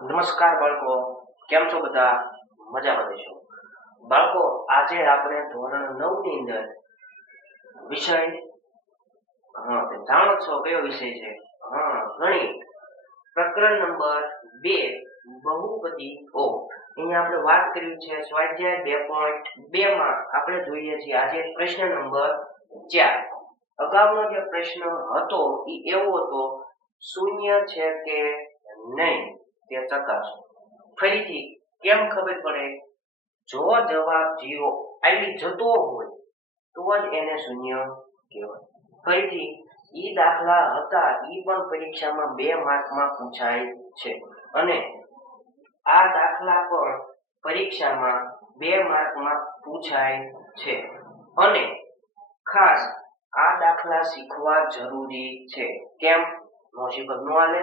નમસ્કાર બાળકો, કેમ છો બધા? મજામાં રહેશો બાળકો. આજે આપણે ધોરણ 9 ની અંદર વિષય જાણો છો કયો વિષય છે? ગણિત, પ્રકરણ નંબર 2, બહુપદીઓ. અહીંયા આપણે વાત કરી છે સ્વાધ્યાય 2.2 માં આપણે જોઈએ છીએ આજે પ્રશ્ન નંબર 4. અગાઉનો જે પ્રશ્ન હતો એ એવો હતો, શૂન્ય છે કે નહીં તે ચકાસો. ફરીથી કેમ ખબર પડે? જો જવાબ 0 આવી જતો હોય તો જ એને શૂન્ય કહેવાય. ફરીથી ઈ દાખલા હતા, ઈ પણ પરીક્ષામાં 2 માર્કમાં પૂછાય છે અને આ દાખલા પણ પરીક્ષામાં 2 માર્કમાં પૂછાય છે અને ખાસ આ દાખલા શીખવા જરૂરી છે. કેમ? નો શીખો નો હાલે,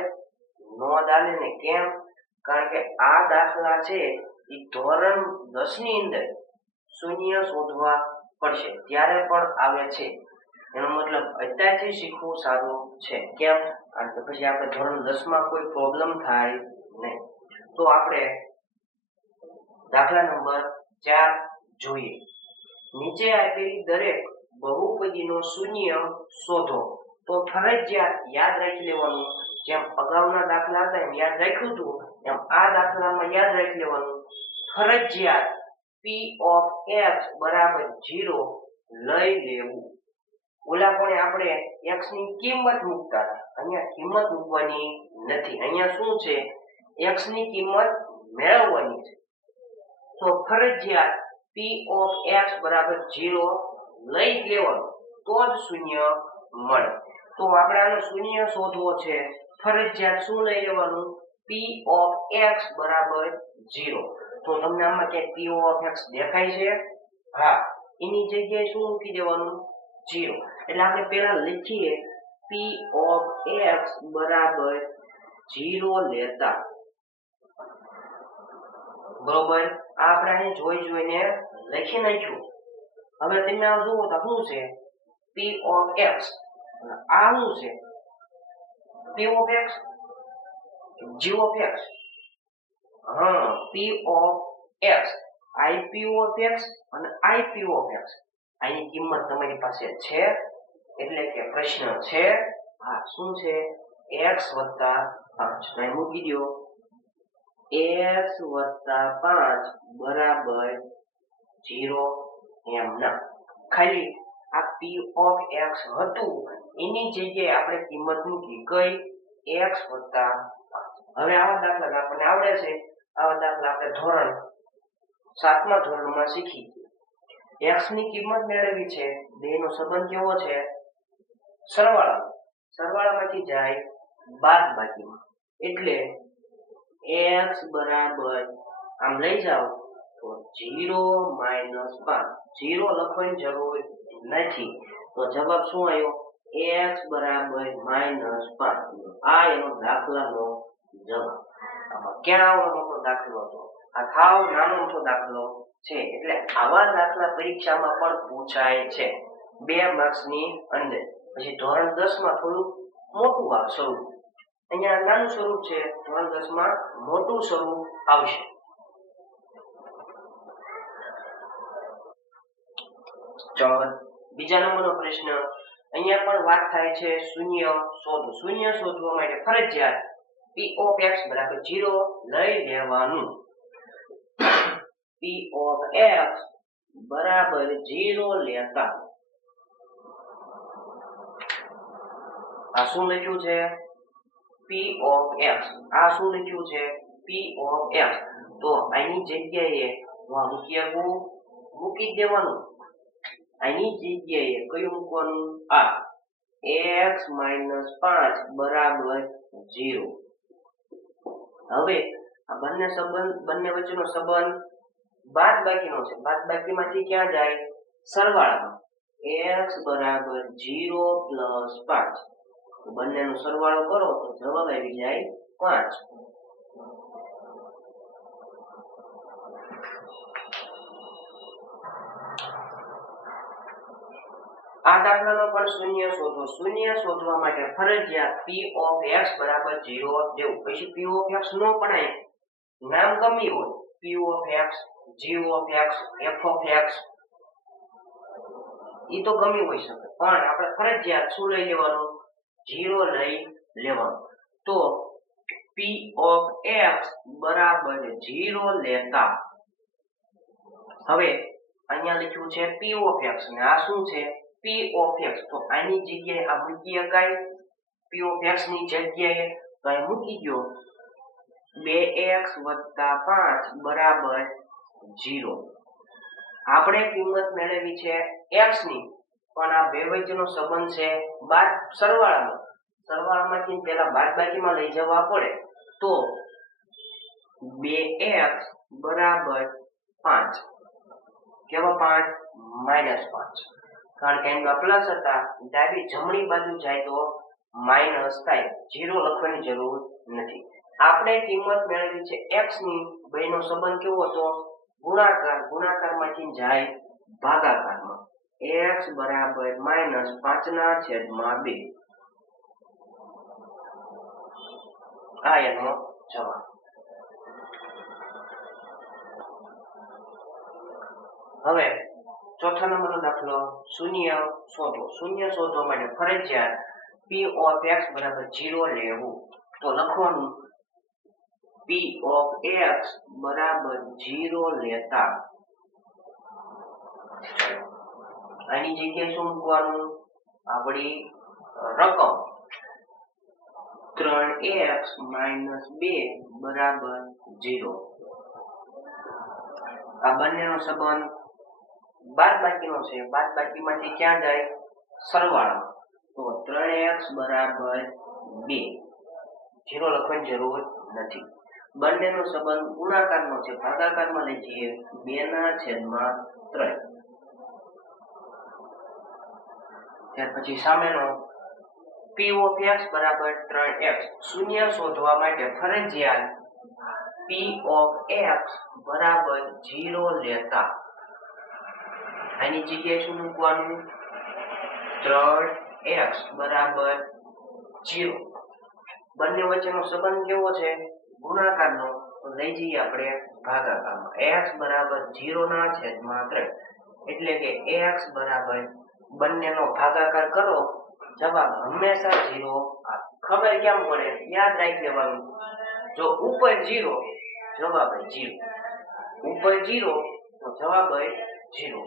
નો હાલે ને કેમ? કારણ કે આ દાખલા છે એ ધોરણ 10 ની અંદર શૂન્ય શોધવા પડશે ત્યારે પણ આવે છે. એનો મતલબ અત્યારથી શીખવું સારું છે. કેમ? કારણ કે પછી આપણે ધોરણ 10 માં કોઈ પ્રોબ્લેમ થાય નહીં. તો આપણે દાખલા નંબર 4 જોઈએ. નીચે આપેલી દરેક બહુપદીનો શૂન્ય શોધો. તો ફરજિયાત યાદ રાખી લેવાનું, જેમ અગાઉના દાખલા હતા એમ યાદ રાખ્યું હતું એમ આ દાખલામાં યાદ રાખી લેવાનું. ફરજિયાત p of x બરાબર 0 લઈ લેવું. ઓલા પણ આપણે x ની કિંમત મૂકતા હતા, અહીંયા કિંમત મૂકવાની નથી. અહીંયા શું છે? x ની કિંમત મેળવવાની છે. તો ફરજિયાત p of x બરાબર 0 લઈ લેવાનું, તો જ શૂન્ય મળે. તો આપણે આનો શૂન્ય શોધવો છે. ફરજિયાત શું લઈ લેવાનું? p of x બરાબર 0. તો તમને આમાં કે p of x દેખાય છે? હા, એની જગ્યાએ શું મૂકી દેવાનું? 0. એટલે આપણે પહેલા લખીએ p of x બરાબર 0 લેતા. બરોબર, આ આપણે અહીં જોઈને લખી નાખ્યું. હવે તમે આ જુઓ તો શું છે? p of x. આ શું છે? p of x, g of x. p of x, ip of x અને ip of x. આની કિંમત તમારી પાસે છે એટલે કે પ્રશ્ન છે. હા, શું છે? x + 5. અહીં મૂકી દો x + 5 બરાબર 0. એમ ના, ખાલી આ p of x હતું એની જગ્યાએ આપણે કિંમત મૂકી કઈ? x + 5. હવે આવા દાખલા આપણને આવડે છે. આવા દાખલા આપણે ધોરણ 7મા ધોરણમાં શીખી. x ની કિંમત મેળવવી છે. બેનો સંબંધ કેવો છે? સરવાળાનો. સરવાળામાંથી જાય બાદબાકીમાં. એટલે x બરાબર આમ લઈ જાઓ તો 0 - 5. 0 લખવાની જરૂર નથી. તો જવાબ શું આવ્યો? x બરાબર -5. આ એનો દાખલાનો જવાબ. આમાં ક્યાં આવડો મોટો દાખલો હતો? આ થાવ નાનો મોટો દાખલો છે. એટલે આવા દાખલા પરીક્ષામાં પણ પૂછાય છે 2 માર્ક્સની અંદર. પછી ધોરણ 10 માં થોડું મોટું આ સ્વરૂપ, અહીંયા નાનું સ્વરૂપ છે. ધોરણ 10 માં મોટું સ્વરૂપ આવશે. ચાલો બીજા નંબરનો પ્રશ્ન. અહીંયા પણ વાત થાય છે શૂન્ય શોધો. શૂન્ય શોધવા માટે ફરજિયાત p of x બરાબર 0 લઈ લેવાનું. p of x બરાબર 0 લેતા. આ શું લખ્યું છે? p of x. આ શું લખ્યું છે? p of x. તો આની જગ્યાએ મૂકી દેવાનું. આની જગ્યાએ કયું મૂકવાનું? આ x - 5 બરાબર 0. હવે આ બંને વચ્ચેનો સંબંધ બાદબાકીનો છે. બાદબાકીમાંથી ક્યાં જાય? સરવાળામાં. x બરાબર 0 + 5. તો બંનેનો સરવાળો કરો તો જવાબ આવી જાય 5. આ દાખલાનો પણ શૂન્ય શોધો. શૂન્ય શોધવા માટે ફરજિયાત p of x બરાબર 0 દેવું. પછી p of x નો પણ નામ ગમી હોય, p of x, g of x, f of x, ઈ તો ગમી હોઈ શકે, પણ આપણે ફરજિયાત શું લઈ લેવાનું? 0 લઈ લેવાનું. તો p of x બરાબર 0 લેતા હવે અહીંયા લખ્યું છે p of x ને આ શું છે? p of x. તો આની જગ્યાએ આ મૂકી શકાય. p of x ની જગ્યાએ તો અહીં મૂકી દો 2x + 5 બરાબર 0. આપણે કિંમત મેળવી છે x ની, પણ આ બે વચ્ચેનો સંબંધ છે બાદ સરવાળાનો. સરવાળામાંથી પહેલા બાદબાકીમાં લઈ જવા પડે. તો 2x બરાબર 5. કેવા 5? -5. કારણ કે એમાં પ્લસ હતા, ડાબી જમણી બાજુ જાય તો માઈનસ થાય. 0 લખવાની જરૂર નથી. આપણે કિંમત મેળવી છે x ની, બેનો સંબંધ કેવો હતો? ગુણાકાર. ગુણાકારમાંથી જાય ભાગાકારમાં. x બરાબર -5/2. આ એનો જવાબ. હવે ચોથા નંબરનો દાખલો શૂન્ય શોધો. શૂન્ય શોધવા માટે ફરજિયાત p of x બરાબર 0 લેવું. તો લખવાનું p of x બરાબર 0 લેતા આની જગ્યાએ શું મૂકવાનું? આપણી રકમ 3x - 2 બરાબર 0. આ બંનેનો સંબંધ બાદબાકીનો છે. બાદબાકીમાંથી ક્યાં જાય? સરવાળો. તો 3x બરાબર 2. 0 લખવાની જરૂર નથી. બંનેનો સંબંધ ગુણાકારનો છે. ભાગાકારમાં લઈ જઈએ 2/3. ત્યાર પછી સામેનો p of x બરાબર 3x. શૂન્ય શોધવા માટે ફરજિયાત p of x બરાબર 0 લેતા આની જગ્યાએ શું મૂકવાનું? 3x બરાબર 0. બંને વચ્ચેનો સંબંધ કેવો છે? ગુણાકારનો. તો લઈ જઈએ આપણે ભાગાકારમાં. x બરાબર 0/3. એટલે કે x બરાબર બંનેનો ભાગાકાર કરો, જવાબ હંમેશા 0 આવે. ખબર કેમ પડે? યાદ રાખી લેવાનું. જો ઉપર 0, જવાબ 0. ઉપર 0 તો જવાબ 0.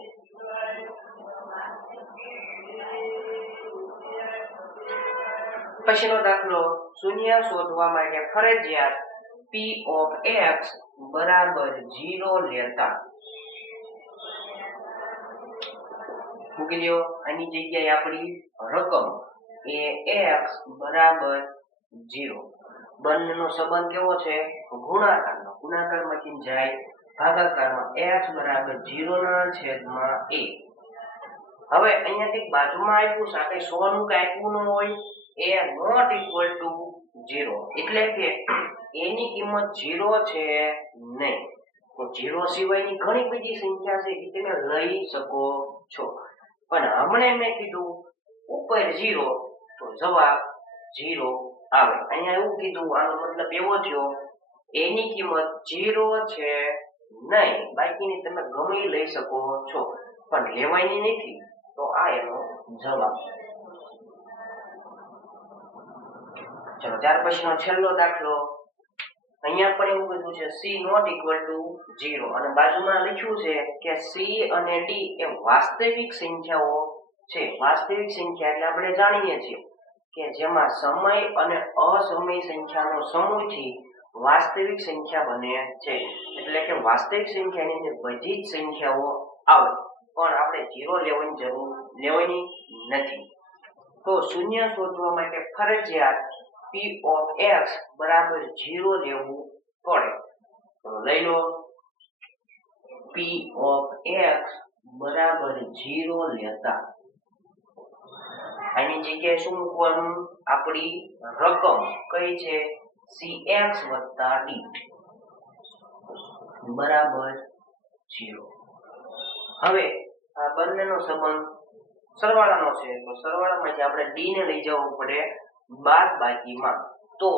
પછીનો દાખલો શૂન્ય શોધવા માટે ફરજિયાત p of x બરાબર 0 લેતા મૂકી લ્યો. આની જગ્યાએ આપણી રકમ એ x બરાબર 0. બંનેનો સંબંધ કેવો છે? ગુણાકારનો. ગુણાકારમાંથી જાય ભાગાકારમાં. x બરાબર 0/a. હવે અહીંયાથી બાજુમાં આપ્યું છે, આપણે 100 નું કઈ આપ્યું ન હોય, a not equal to 0. એટલે કે a ની કિંમત 0 છે નહીં. તો 0 સિવાયની ઘણી બધી સંખ્યા છે જે તમે લઈ શકો છો, પણ હમણાં મેં કીધું ઉપર 0 તો જવાબ 0 આવે. અહીંયા એવું કીધું, આનો મતલબ એવો થયો a ની કિંમત 0 છે નહીં, બાકીની તમે ગમે લઈ શકો છો, પણ લેવાની નથી. તો આ એનો જવાબ. ચલો ત્યાર પછીનો છેલ્લો દાખલો. અહીંયા પણ એવું કીધું છે c not equal to 0 અને બાજુમાં લખ્યું છે કે c અને d એ વાસ્તવિક સંખ્યાઓ છે. વાસ્તવિક સંખ્યા એટલે આપણે જાણીએ છીએ કે જેમાં સમય અને અસમય સંખ્યાનો સમૂહથી વાસ્તવિક સંખ્યા બને છે. એટલે કે વાસ્તવિક સંખ્યાની અંદર બધી જ સંખ્યાઓ આવે, પણ આપણે 0 લેવાની નથી. તો શૂન્ય શોધવા માટે ફરજિયાત p of x બરાબર 0 લેવું પડે. તો લઈ લો p of x બરાબર 0 લેતા આની જગ્યાએ શું મૂકવાનું? આપણી રકમ કઈ છે? cx + d બરાબર 0. હવે આ બંનેનો સંબંધ સરવાળાનો છે તો સરવાળામાંથી આપણે d ને લઈ જવું પડે બાદબાકીમાં તો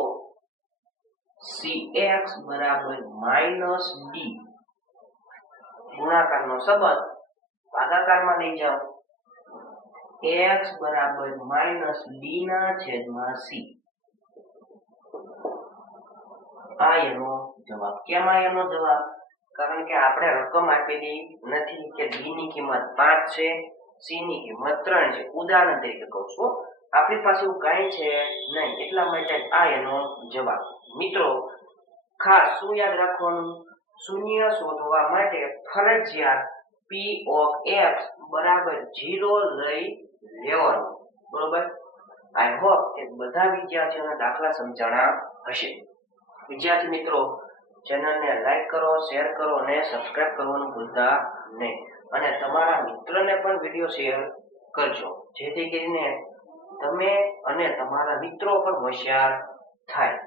cx બરાબર -d ગુણાકારનો સંબંધ ભાગાકારમાં લઈ જાઓ x બરાબર -d ના છેદમાં c આ એનો જવાબ. કેમ આ એનો જવાબ? કારણ કે આપણે રકમ આપેલી નથી કે d ની કિંમત 5 છે, c ની કિંમત 3 છે. ઉદાહરણ તરીકે કહું છું, આપણી પાસે એવું કાંઈ છે નહીં, એટલા માટે આ એનો જવાબ. મિત્રો ખાસ શું યાદ રાખવાનું? શૂન્ય શોધવા માટે ફરજિયાત p of x બરાબર 0 લઈ લેવાનું. બરોબર? આઈ હોપ કે બધા વિદ્યાર્થીઓને દાખલા સમજાણા હશે. વિદ્યાર્થી મિત્રો, ચેનલને લાઈક કરો, શેર કરો અને સબસ્ક્રાઇબ કરવાનું ભૂલતા નહીં. અને તમારા મિત્રને પણ વિડીયો શેર કરજો, જેથી કરીને તમે અને તમારા મિત્રો પણ હોશિયાર થાય.